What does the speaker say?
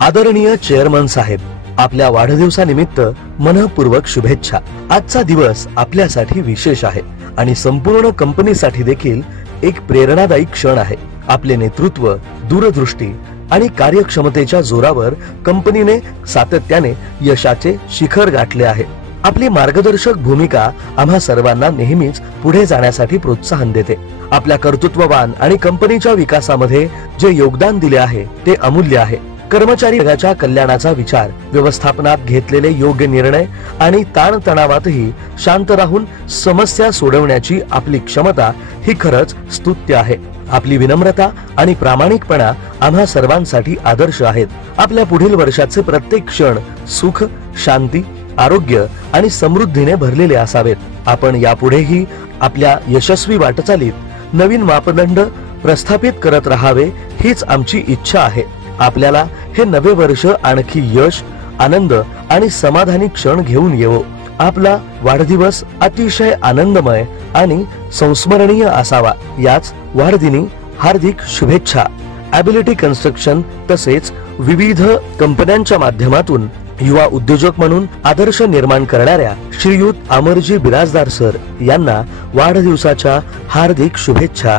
आदरणीय चेअरमन साहेब, आपल्या वाढदिवसानिमित्त मनःपूर्वक शुभेच्छा। आजचा दिवस आपल्यासाठी विशेष आहे आणि संपूर्ण कंपनीसाठी देखील एक प्रेरणादायी क्षण आहे। आपले नेतृत्व, दूरदृष्टी आणि कार्यक्षमतेच्या जोरावर कंपनीने सातत्याने यशाचे शिखर गाठले आहे। आपली मार्गदर्शक भूमिका आम्हा सर्वांना नेहमीच पुढे जाण्यासाठी प्रोत्साहन देते। आपल्या कर्तृत्ववान आणि कंपनीच्या विकासामध्ये जे योगदान दिले आहे ते अमूल्य आहे। कर्मचारी वर्गाच्या कल्याणाचा विचार, व्यवस्थापनात घेतलेले योग्य निर्णय आणि ताणतणावातही शांत राहून समस्या सोडवण्याची आपली क्षमता ही खरंच स्तुत्य आहे। आपली विनम्रता आणि प्रामाणिकपणा आम्हा सर्वांसाठी आदर्श आहेत। आपल्या पुढील वर्षाचे प्रत्येक क्षण सुख, शांती, आरोग्य आणि समृद्धीने भरलेले असावेत। आपण यापुढेही आपल्या यशस्वी वाटचालीत नवीन मापदंड प्रस्थापित करत राहावे हीच आमची इच्छा आहे। आपल्याला हे नवे वर्ष आणखी यश, आनंद आणि समाधानी क्षण घेऊन येवो। आपला वाढदिवस अतिशय आनंदमय आणि संस्मरणीय असावा, याच वाढदिनी हार्दिक शुभेच्छा। ॲबिलिटी कन्स्ट्रक्शन तसेच विविध कंपन्यांच्या माध्यमातून युवा उद्योजक म्हणून आदर्श निर्माण करणाऱ्या श्रीयुत अमरजी बिराजदार सर यांना वाढदिवसाच्या हार्दिक शुभेच्छा।